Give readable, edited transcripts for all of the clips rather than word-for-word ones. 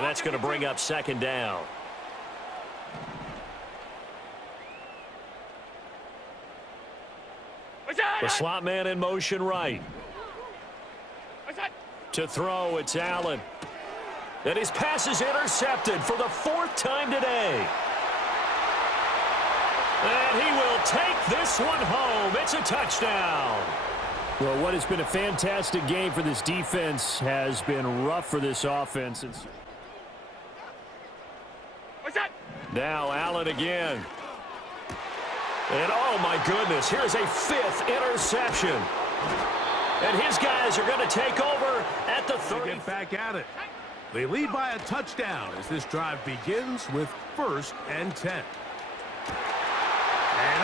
And that's going to bring up second down. The slot man in motion right. To throw, it's Allen. And his pass is intercepted for the 4th time today. And he will take this one home. It's a touchdown. Well, what has been a fantastic game for this defense has been rough for this offense. Now Allen again. And oh my goodness, here's a 5th interception. And his guys are going to take over at the 30. Get back at it. They lead by a touchdown as this drive begins with 1st and 10. And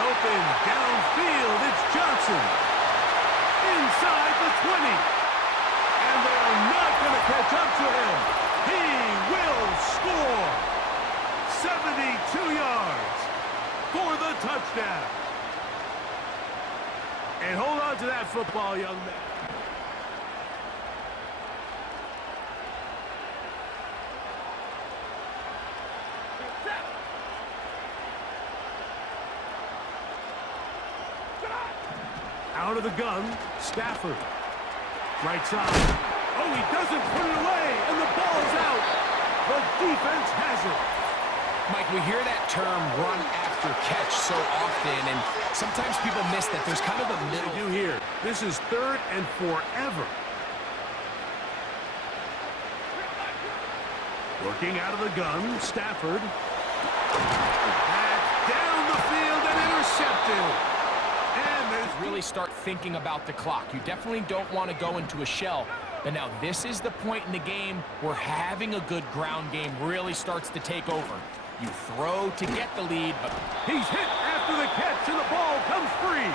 open downfield, it's Johnson. Inside the 20. And they're not going to catch up to him. He will score. 72 yards for the touchdown. And hold on to that football, young man. Out of the gun, Stafford. Right side. Oh, he doesn't put it away, and the ball's out. The defense has it. Mike, we hear that term run after catch so often, and sometimes people miss that there's kind of a middle. They do here. This is 3rd and forever. Working out of the gun, Stafford. That's down the field and intercepted. Really start thinking about the clock. You definitely don't want to go into a shell. But now this is the point in the game where having a good ground game really starts to take over. You throw to get the lead, but he's hit after the catch and the ball comes free.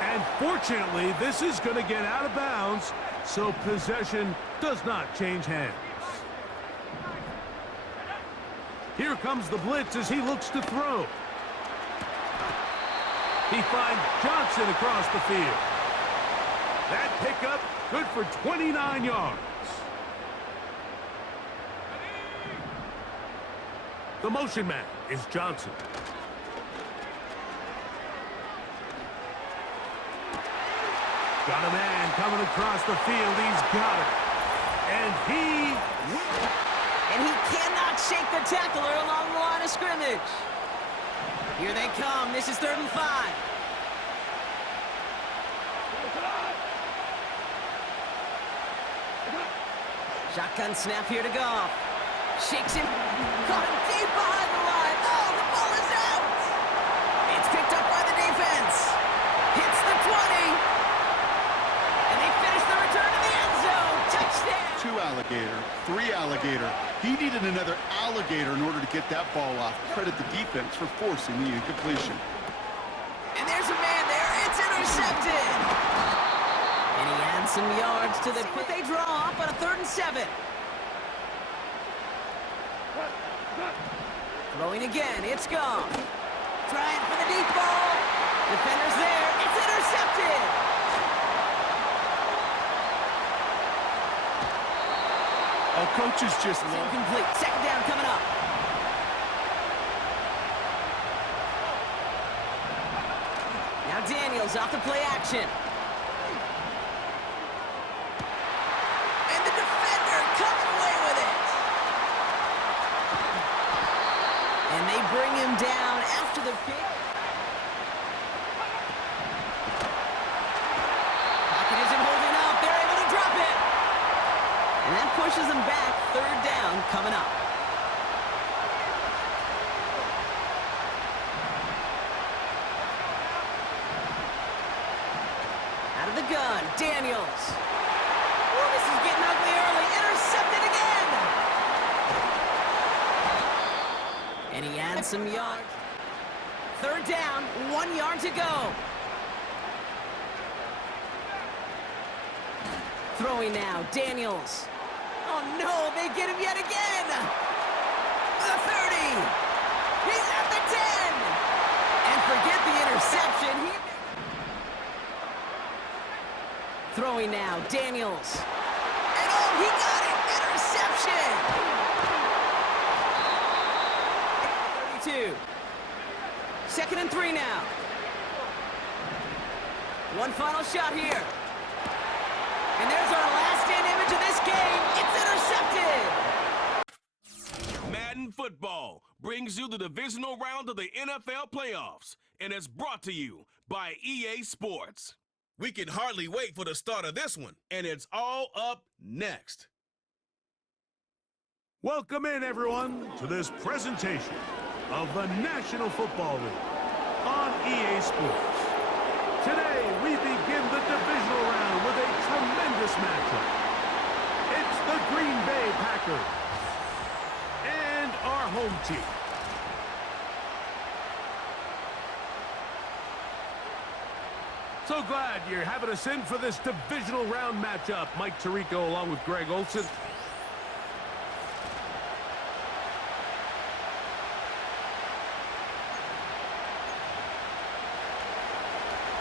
And fortunately, this is going to get out of bounds, so possession does not change hands. Here comes the blitz as he looks to throw. He finds Johnson across the field. That pickup good for 29 yards. The motion man is Johnson. Got a man coming across the field. He's got it. And he cannot shake the tackler along the line of scrimmage. Here they come. This is 3rd and 5. Shotgun snap here to Goff. Shakes him. Caught him deep behind the line. Oh, the ball is out. It's picked up by the defense. Hits the 20. And they finish the return to the end zone. Touchdown. 2 alligator, 3 alligator. He needed another alligator in order to get that ball off. Credit the defense for forcing the incompletion. And there's a man there. It's intercepted. And he adds some yards to the pit. They draw up on a 3rd and 7. Throwing again. It's Goff. Trying for the deep ball. Defender's there. It's intercepted. Oh, coach is just incomplete. 2nd down coming up. Now Daniels off the play action. And the defender comes away with it. And they bring him down after the pick. Pocket isn't holding up. They're able to drop it. And that pushes them back. 3rd down coming up. Out of the gun, Daniels. Oh, this is getting ugly early. Intercepted again. And he adds some yards. 3rd down, 1 yard to go. Throwing now, Daniels. Oh no, they get him yet again. The 30. He's at the 10. And forget the interception. Throwing now, Daniels. And oh, he got it. Interception. 22. 2nd and 3 now. One final shot here. And there's our last stand image of this game. It's intercepted. Madden Football brings you the divisional round of the NFL playoffs, and it's brought to you by EA Sports. We can hardly wait for the start of this one, and it's all up next. Welcome in, everyone, to this presentation of the National Football League on EA Sports. Today, we begin the divisional round with a tremendous matchup. It's the Green Bay Packers and our home team. So glad you're having us in for this divisional round matchup. Mike Tirico along with Greg Olsen.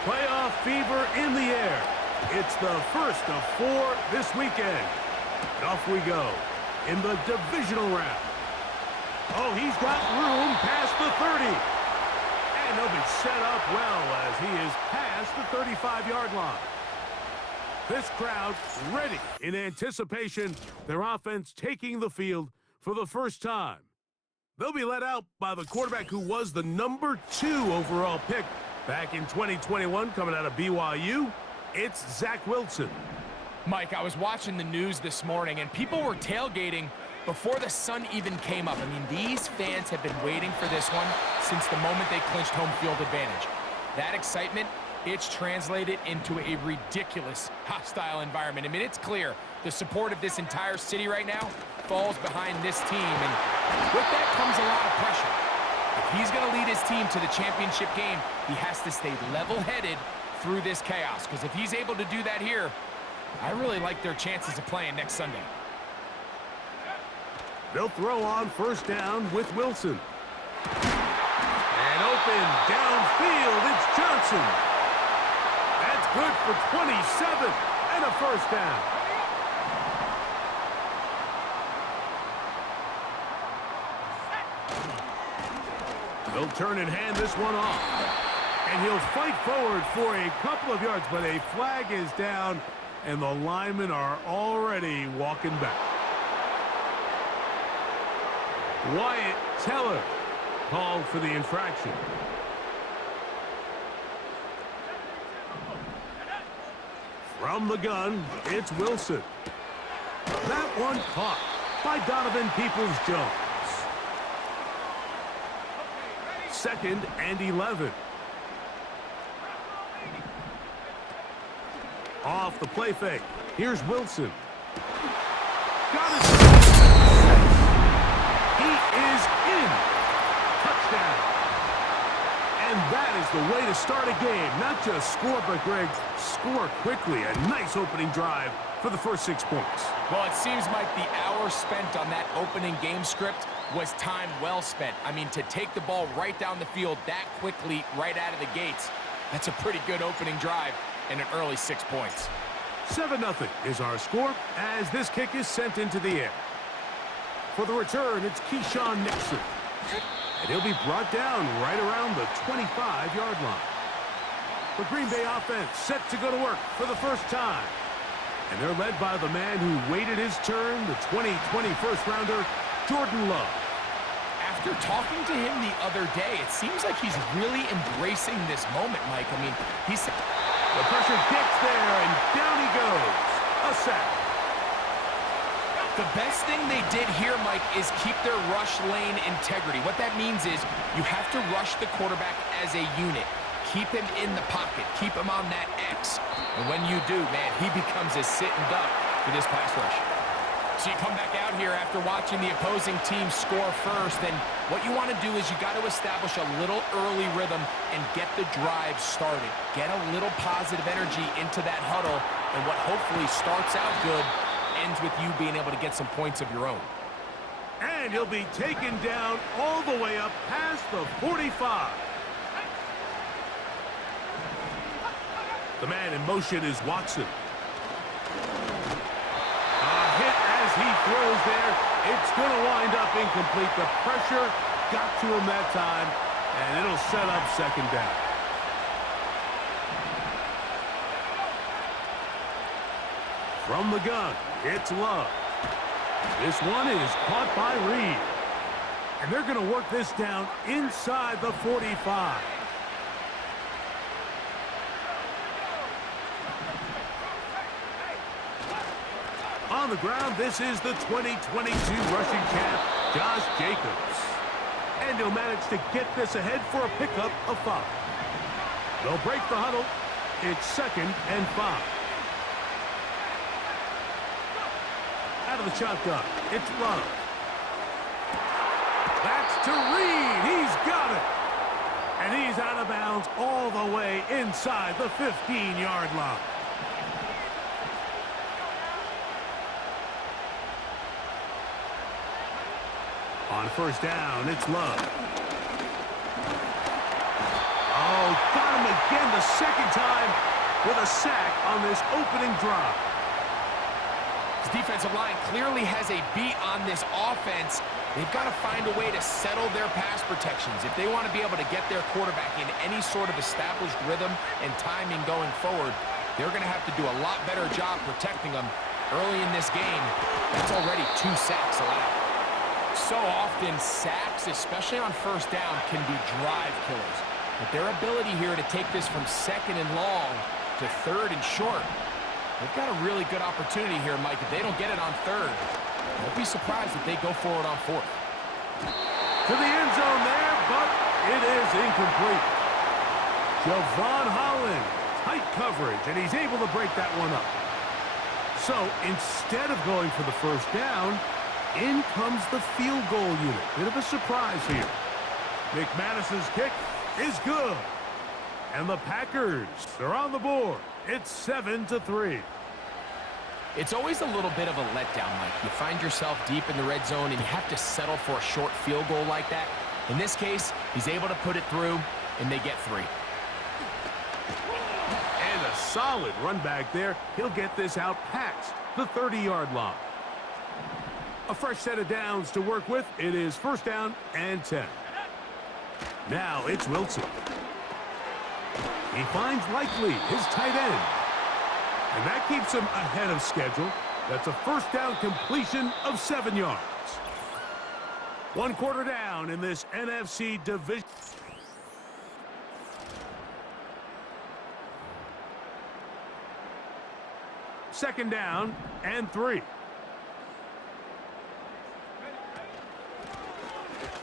Playoff fever in the air. It's the first of 4 this weekend. Off we go in the divisional round. Oh, he's got room past the 30. And he'll be set up well as he is past the 35-yard line. This crowd ready in anticipation, their offense taking the field for the first time. They'll be led out by the quarterback who was the number 2 overall pick back in 2021, coming out of BYU, it's Zach Wilson. Mike, I was watching the news this morning, and people were tailgating before the sun even came up. I mean, these fans have been waiting for this one since the moment they clinched home field advantage. That excitement, it's translated into a ridiculous hostile environment. I mean, it's clear the support of this entire city right now falls behind this team, and with that comes a lot of pressure. If he's going to lead his team to the championship game, he has to stay level-headed through this chaos. Because if he's able to do that here, I really like their chances of playing next Sunday. They'll throw on first down with Wilson. And open downfield, it's Johnson. That's good for 27 and a first down. They'll turn and hand this one off. And he'll fight forward for a couple of yards, but a flag is down, and the linemen are already walking back. Wyatt Teller called for the infraction. From the gun, it's Wilson. That one caught by Donovan Peoples-Jones. 2nd and 11. Off the play fake. Here's Wilson. Got it. He is in. Touchdown. And that is the way to start a game. Not just score, but Greg, score quickly. A nice opening drive for the first 6 points. Well, it seems like the hour spent on that opening game script was time well spent. I mean, to take the ball right down the field that quickly right out of the gates, that's a pretty good opening drive and an early 6 points. 7-0 is our score as this kick is sent into the air. For the return, it's Keyshawn Nixon. And he'll be brought down right around the 25-yard line. The Green Bay offense set to go to work for the first time. And they're led by the man who waited his turn, the 2020 first-rounder, Jordan Love. After talking to him the other day, it seems like he's really embracing this moment, Mike. I mean, he's... The pressure gets there, and down he goes. A sack. The best thing they did here, Mike, is keep their rush lane integrity. What that means is you have to rush the quarterback as a unit. Keep him in the pocket. Keep him on that X. And when you do, man, he becomes a sitting duck for this pass rush. So you come back out here after watching the opposing team score first, and what you want to do is you got to establish a little early rhythm and get the drive started. Get a little positive energy into that huddle, and what hopefully starts out good ends with you being able to get some points of your own. And he'll be taken down all the way up past the 45. The man in motion is Watson. A hit as he throws there. It's going to wind up incomplete. The pressure got to him that time, and it'll set up second down. From the gun, it's Love. This one is caught by Reed. And they're going to work this down inside the 45. On the ground, this is the 2022 rushing champ, Josh Jacobs. And he'll manage to get this ahead for a pickup of 5. They'll break the huddle. It's 2nd and 5. Out of the shotgun, it's Love. That's to Reed. He's got it. And he's out of bounds all the way inside the 15-yard line. On first down, it's Love. Oh, got him again the second time with a sack on this opening drive. This defensive line clearly has a beat on this offense. They've got to find a way to settle their pass protections. If they want to be able to get their quarterback in any sort of established rhythm and timing going forward, they're going to have to do a lot better job protecting them early in this game. That's already 2 sacks allowed. So often, sacks, especially on first down, can be drive killers. But their ability here to take this from 2nd and long to 3rd and short, they've got a really good opportunity here, Mike. If they don't get it on 3rd, don't be surprised if they go for it on 4th. To the end zone there, but it is incomplete. Javon Holland, tight coverage, and he's able to break that one up. So instead of going for the first down, in comes the field goal unit. Bit of a surprise here. McManus's kick is good. And the Packers are on the board. It's 7-3. It's always a little bit of a letdown, Mike. You find yourself deep in the red zone and you have to settle for a short field goal like that. In this case, he's able to put it through, and they get 3. And a solid run back there. He'll get this out past the 30-yard line. A fresh set of downs to work with. It is first down and 10. Now it's Wilson. He finds Likely, his tight end. And that keeps him ahead of schedule. That's a first down completion of 7 yards. 1 quarter down in this NFC division. Second down and 3.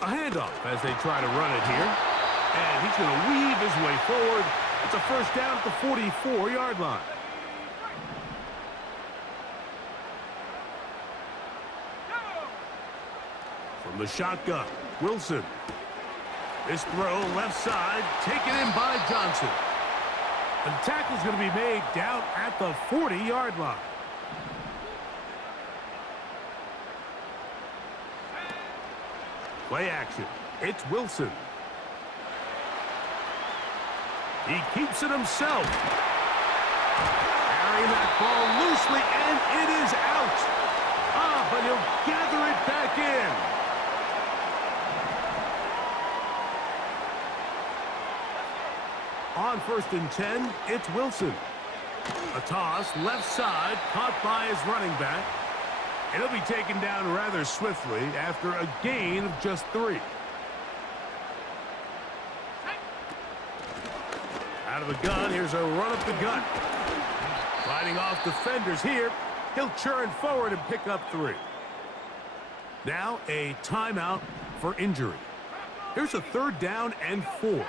A handoff as they try to run it here. And he's going to weave his way forward. It's a first down at the 44-yard line. From the shotgun, Wilson. This throw left side, taken in by Johnson. And the tackle's going to be made down at the 40-yard line. Play action. It's Wilson. He keeps it himself. Carrying that ball loosely, and it is out. But he'll gather it back in. On first and 10, it's Wilson. A toss, left side, caught by his running back. And he'll be taken down rather swiftly after a gain of just 3. Out of the gun, here's a run up the gut. Fighting off defenders here. He'll churn forward and pick up 3. Now a timeout for injury. Here's a third down and 4.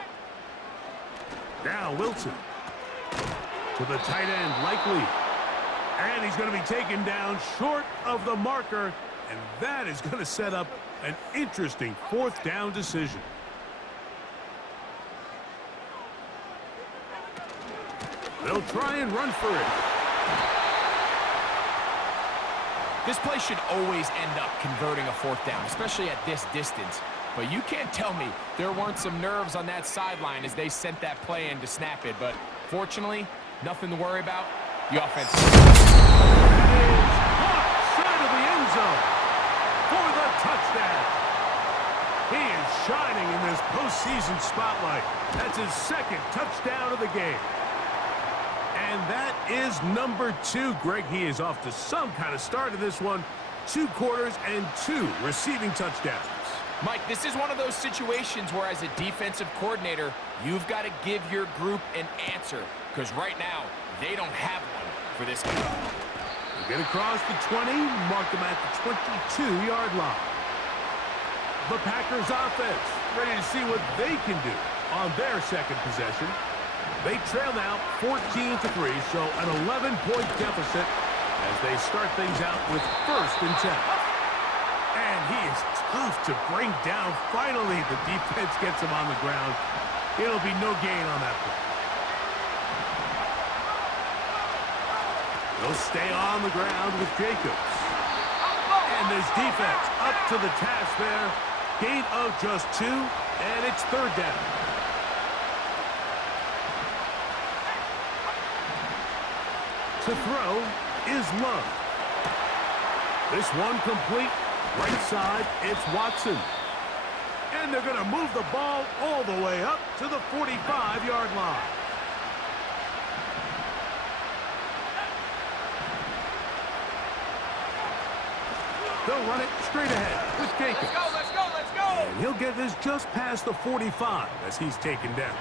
Now Wilson. To the tight end, Likely. And he's going to be taken down short of the marker. And that is going to set up an interesting fourth down decision. They'll try and run for it. This play should always end up converting a fourth down, especially at this distance. But you can't tell me there weren't some nerves on that sideline as they sent that play in to snap it. But fortunately, nothing to worry about. The offense. That is caught side of the end zone for the touchdown. He is postseason spotlight. That's his second touchdown of the game. And that is number 2. Greg, he is off to some kind of start in this one. 2 quarters and 2 receiving touchdowns. Mike, this is one of those situations where as a defensive coordinator, you've got to give your group an answer. Because right now, they don't have one for this game. They get across the 20, mark them at the 22-yard line. The Packers offense ready to see what they can do on their second possession. They trail now 14-3, so an 11-point deficit as they start things out with 1st and 10. And he is tough to bring down. Finally, the defense gets him on the ground. It'll be no gain on that play. They'll stay on the ground with Jacobs. And this defense up to the task there. Gain of just 2, and it's 3rd down. To throw is Love. This one complete. Right side, it's Watson. And they're going to move the ball all the way up to the 45-yard line. They'll run it straight ahead with Jacobs. Let's go, let's go, let's go! And he'll get this just past the 45 as he's taken down.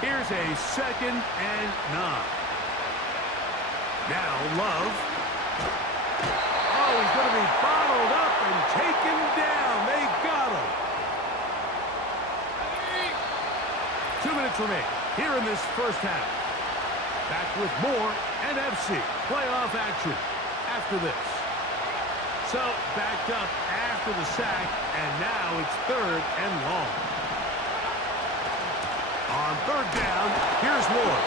Here's a 2nd and 9. Now Love. Oh, he's going to be bottled up and taken down. They got him. 2 minutes remain here in this first half. Back with more NFC playoff action after this. So, backed up after the sack, and now it's 3rd and long. On 3rd down, here's Ward.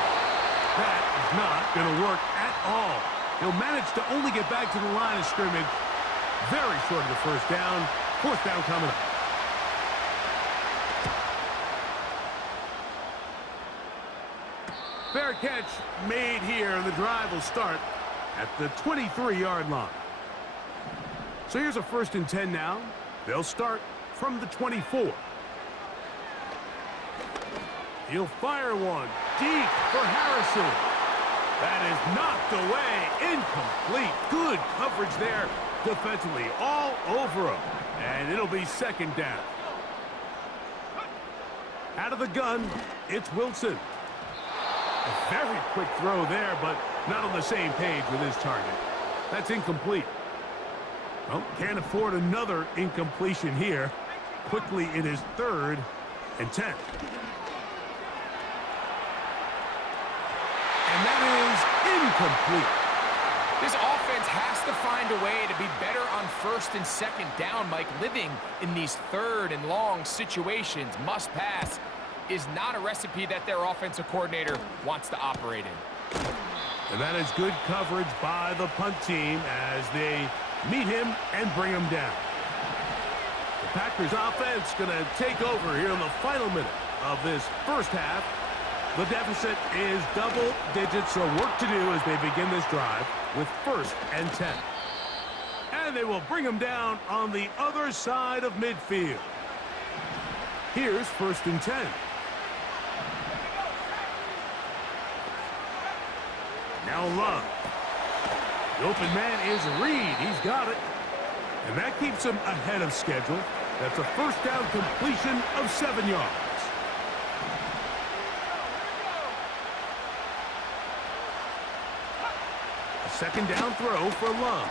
That is not going to work at all. He'll manage to only get back to the line of scrimmage. Very short of the 1st down. 4th down coming up. Fair catch made here, and the drive will start at the 23-yard line. So here's a 1st and 10 now. They'll start from the 24. He'll fire one deep for Harrison. That is knocked away. Incomplete. Good coverage there defensively. All over him. And it'll be 2nd down. Out of the gun, it's Wilson. A very quick throw there, but not on the same page with his target. That's incomplete. Well, can't afford another incompletion here. Quickly in his 3rd and 10. And that is incomplete. This offense has to find a way to be better on 1st and 2nd down, Mike. Living in these 3rd and long situations, must pass, is not a recipe that their offensive coordinator wants to operate in. And that is good coverage by the punt team as they meet him and bring him down. The Packers offense going to take over here in the final minute of this first half. The deficit is double digits, so work to do as they begin this drive with 1st and 10. And they will bring him down on the other side of midfield. Here's 1st and 10. Now Love. The open man is Reed. He's got it. And that keeps him ahead of schedule. That's a 1st down completion of 7 yards. A 2nd down throw for Love.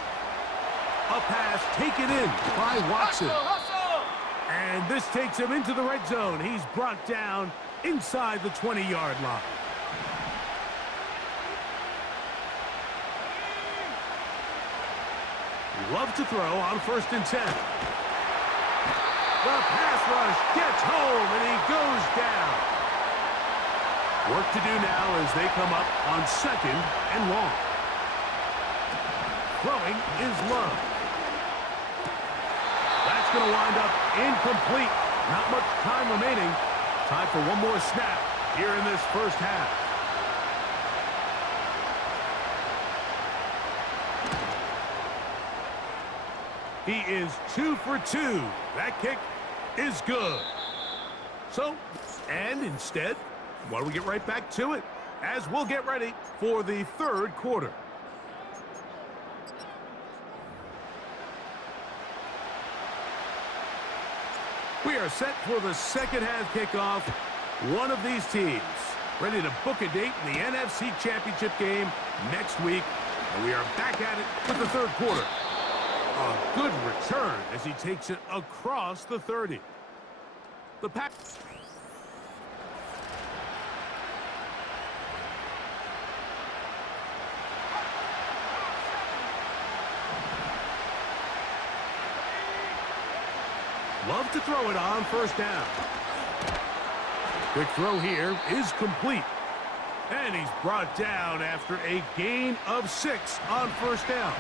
A pass taken in by Watson. And this takes him into the red zone. He's brought down inside the 20-yard line. Love to throw on 1st and 10. The pass rush gets home, and he goes down. Work to do now as they come up on 2nd and long. Throwing is Love. That's going to wind up incomplete. Not much time remaining. Time for one more snap here in this first half. He is 2 for 2. That kick is good. And instead, why don't we get right back to it as we'll get ready for the third quarter. We are set for the second half kickoff. One of these teams ready to book a date in the NFC Championship game next week. And we are back at it with the third quarter. A good return as he takes it across the 30. The Packers. Love to throw it on first down. Quick throw here is complete. And he's brought down after a gain of 6 on first down.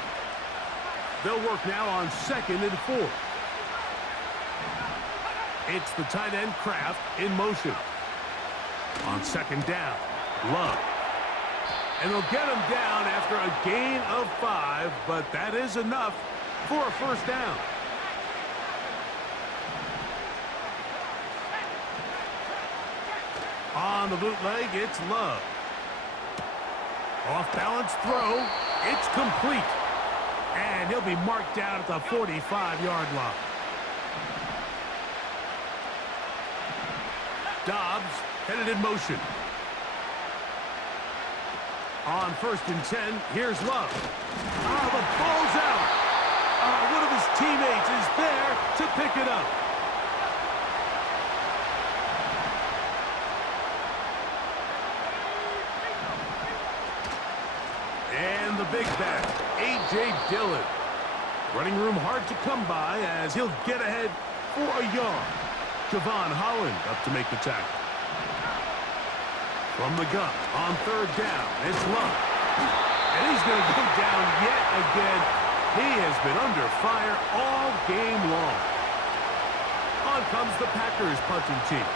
They'll work now on 2nd and 4. It's the tight end Kraft in motion. On 2nd down, Love. And they'll get him down after a gain of 5, but that is enough for a first down. On the bootleg, it's Love. Off-balance throw. It's complete. And he'll be marked down at the 45-yard line. Dobbs headed in motion. On 1st and 10, here's Love. The ball's out. One of his teammates is there to pick it up. And the big back, A.J. Dillon. Running room hard to come by as he'll get ahead for a yard. Javon Holland up to make the tackle. From the gun on 3rd down, it's Love. And he's going to go down yet again. He has been under fire all game long. On comes the Packers punting team.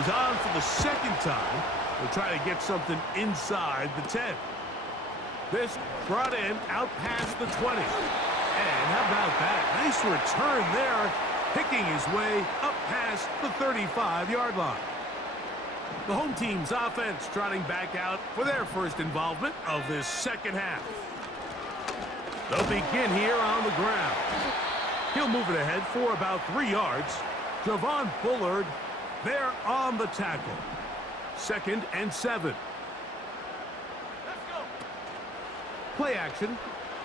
He's on for the 2nd time. They'll try to get something inside the 10. This brought in out past the 20. And how about that? Nice return there, picking his way up past the 35-yard line. The home team's offense trotting back out for their first involvement of this second half. They'll begin here on the ground. He'll move it ahead for about 3 yards. Javon Bullard there on the tackle. 2nd and 7. Play action.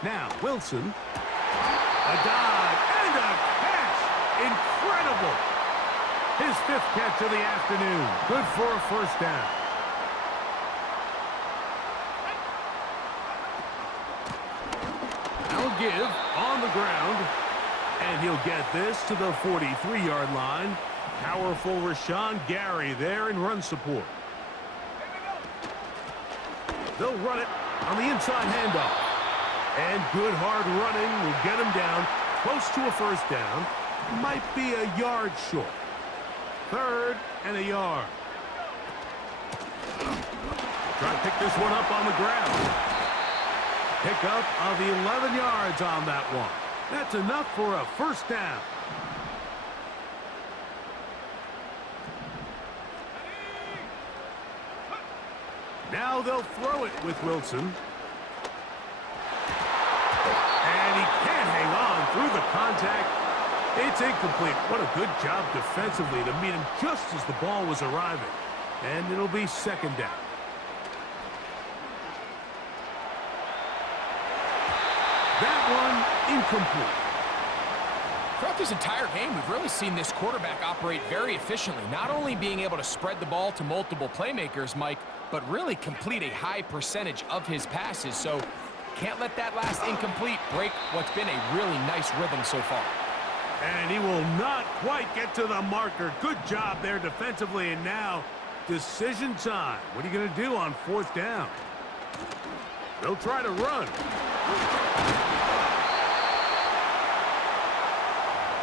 Now Wilson. A dive and a catch. Incredible. His 5th catch of the afternoon. Good for a first down. Now give on the ground. And he'll get this to the 43-yard line. Powerful Rashawn Gary there in run support. They'll run it on the inside handoff. And good hard running will get him down close to a first down. Might be a yard short. 3rd and a yard. Try to pick this one up on the ground. Pickup of 11 yards on that one. That's enough for a first down. Now they'll throw it with Wilson. And he can't hang on through the contact. It's incomplete. What a good job defensively to meet him just as the ball was arriving. And it'll be 2nd down. That one incomplete. Throughout this entire game, we've really seen this quarterback operate very efficiently, not only being able to spread the ball to multiple playmakers, Mike, but really complete a high percentage of his passes. So can't let that last incomplete break what's been a really nice rhythm so far. And he will not quite get to the marker. Good job there defensively. And now decision time. What are you going to do on 4th down? They'll try to run.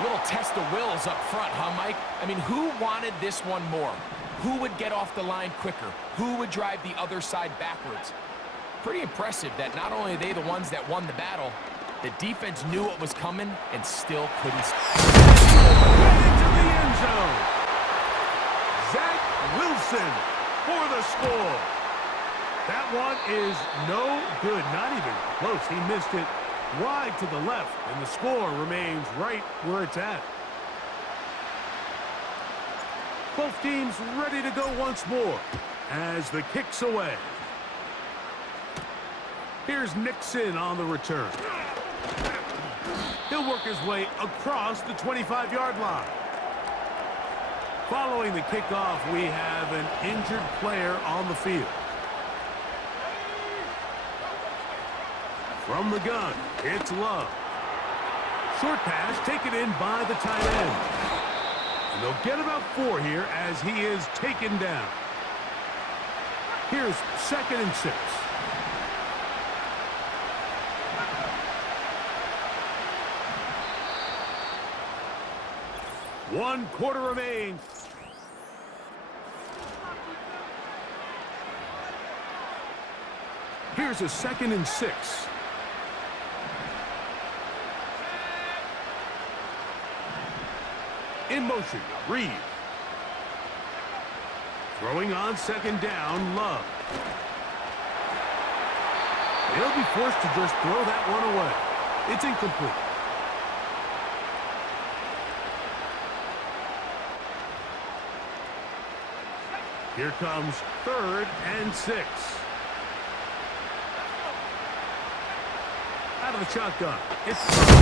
Little test of wills up front, huh, Mike? I mean, who wanted this one more? Who would get off the line quicker? Who would drive the other side backwards? Pretty impressive that not only are they the ones that won the battle, the defense knew what was coming and still couldn't stop. Into the end zone. Watson for the score. That one is no good, not even close. He missed it wide to the left, and the score remains right where it's at. Both teams ready to go once more as the kick's away. Here's Nixon on the return. He'll work his way across the 25-yard line. Following the kickoff, we have an injured player on the field. From the gun, it's Love. Short pass taken in by the tight end. And they'll get about 4 here as he is taken down. Here's 2nd and 6. One quarter remains. Here's a 2nd and 6. In motion, Reed. Throwing on 2nd down, Love. He'll be forced to just throw that one away. It's incomplete. Here comes 3rd and 6. Out of the shotgun. It's over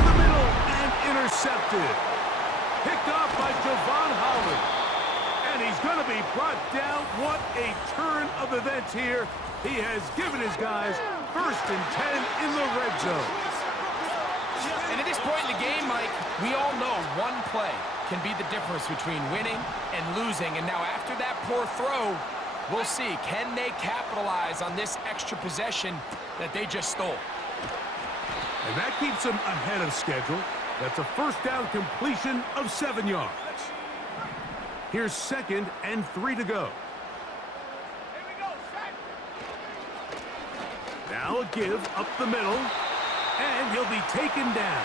the middle and intercepted. Picked off by Javon Holland. And he's going to be brought down. What a turn of events here. He has given his guys 1st and 10 in the red zone. And at this point in the game, Mike, we all know one play can be the difference between winning and losing. And now after that poor throw, we'll see. Can they capitalize on this extra possession that they just stole? And that keeps them ahead of schedule. That's a 1st down completion of 7 yards. Here's 2nd and 3 to go. Now a give up the middle, and he'll be taken down.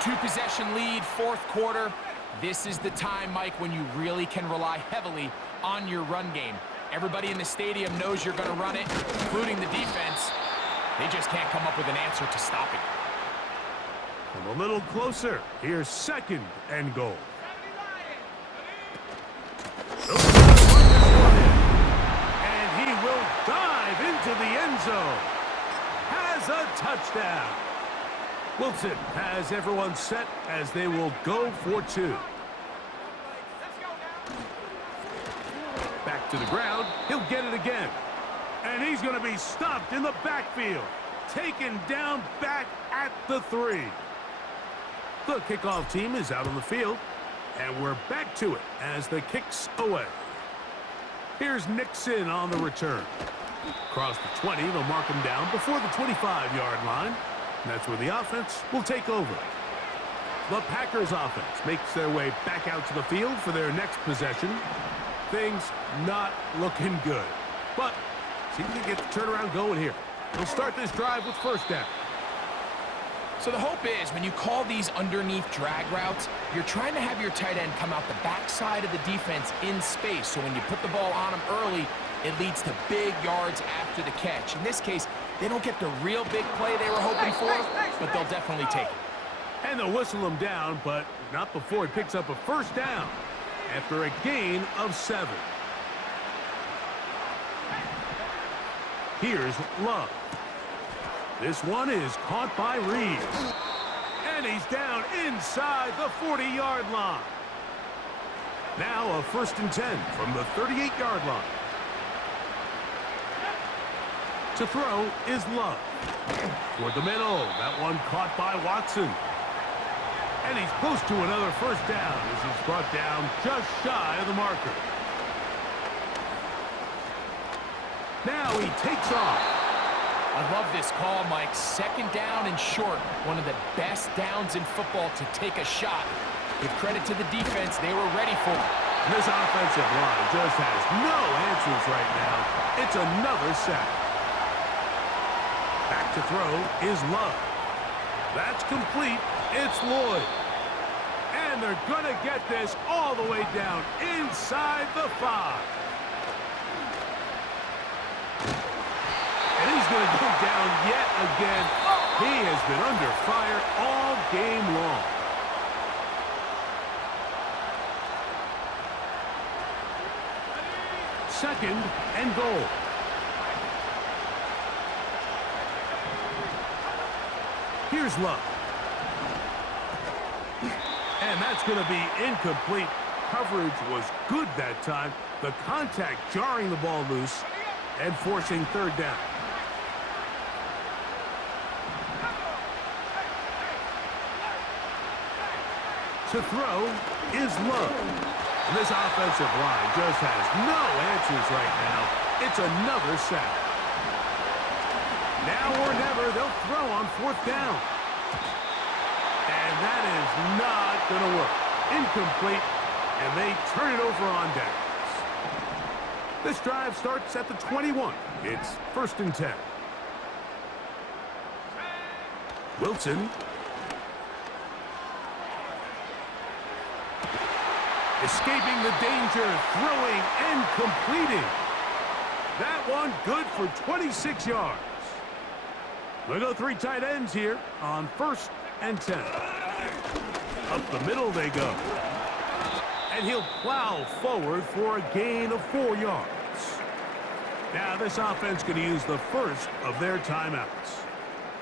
2-possession lead, 4th quarter. This is the time, Mike, when you really can rely heavily on your run game. Everybody in the stadium knows you're going to run it, including the defense. They just can't come up with an answer to stop it. From a little closer, here's 2nd and goal. And he will dive into the end zone. Has a touchdown. Wilson has everyone set as they will go for 2. Back to the ground. He'll get it again. And he's going to be stopped in the backfield. Taken down back at the 3. The kickoff team is out on the field. And we're back to it as the kick's away. Here's Nixon on the return. Across the 20, they'll mark him down before the 25-yard line. And that's where the offense will take over. The Packers offense makes their way back out to the field for their next possession. Things not looking good. But see if they get the turnaround going here. They'll start this drive with 1st down. So the hope is when you call these underneath drag routes, you're trying to have your tight end come out the backside of the defense in space. So when you put the ball on him early, it leads to big yards after the catch. In this case, they don't get the real big play they were hoping for, but they'll definitely take it. And they'll whistle him down, but not before he picks up a 1st down after a gain of 7. Here's Love. This one is caught by Reed. And he's down inside the 40-yard line. Now a 1st and 10 from the 38-yard line. To throw is Love. Toward the middle. That one caught by Watson. And he's close to another 1st down as he's brought down just shy of the marker. Now he takes off. I love this call, Mike. 2nd down and short. One of the best downs in football to take a shot. Give credit to the defense. They were ready for it. This offensive line just has no answers right now. It's another sack. Back to throw is Love. That's complete. It's Lloyd. And they're going to get this all the way down inside the 5. And he's going to go down yet again. He has been under fire all game long. Second and goal. Here's Love. And that's going to be incomplete. Coverage was good that time. The contact jarring the ball loose and forcing third down. To throw is Love. And this offensive line just has no answers right now. It's another sack. Now or never, they'll throw on 4th down. And that is not going to work. Incomplete, and they turn it over on downs. This drive starts at the 21. It's 1st and 10. Wilson. Escaping the danger, throwing and completing. That one good for 26 yards. We'll go 3 tight ends here on 1st and 10. Up the middle they go. And he'll plow forward for a gain of 4 yards. Now this offense going to use the first of their timeouts.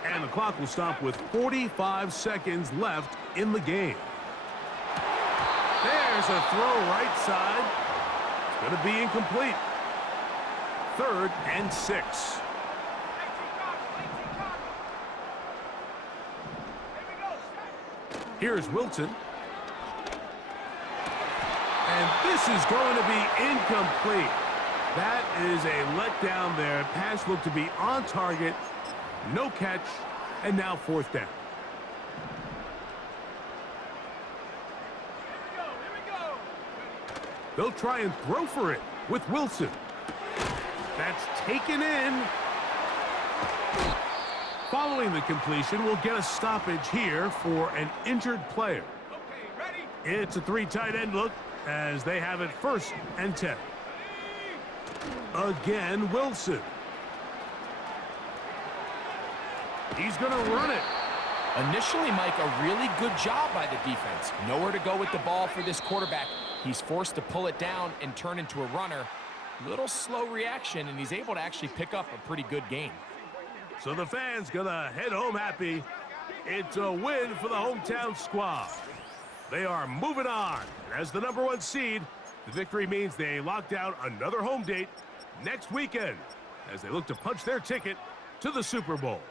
And the clock will stop with 45 seconds left in the game. There's a throw right side. It's going to be incomplete. 3rd and 6. Here's Wilson. And this is going to be incomplete. That is a letdown there. Pass looked to be on target. No catch. And now 4th down. They'll try and throw for it with Wilson. That's taken in. Following the completion, we'll get a stoppage here for an injured player. It's a 3 tight end look as they have it 1st and 10. Again, Wilson. He's going to run it. Initially, Mike, a really good job by the defense. Nowhere to go with the ball for this quarterback. He's forced to pull it down and turn into a runner. Little slow reaction, and he's able to actually pick up a pretty good gain. So the fans gonna head home happy. It's a win for the hometown squad. They are moving on. As the #1 seed, the victory means they locked out another home date next weekend as they look to punch their ticket to the Super Bowl.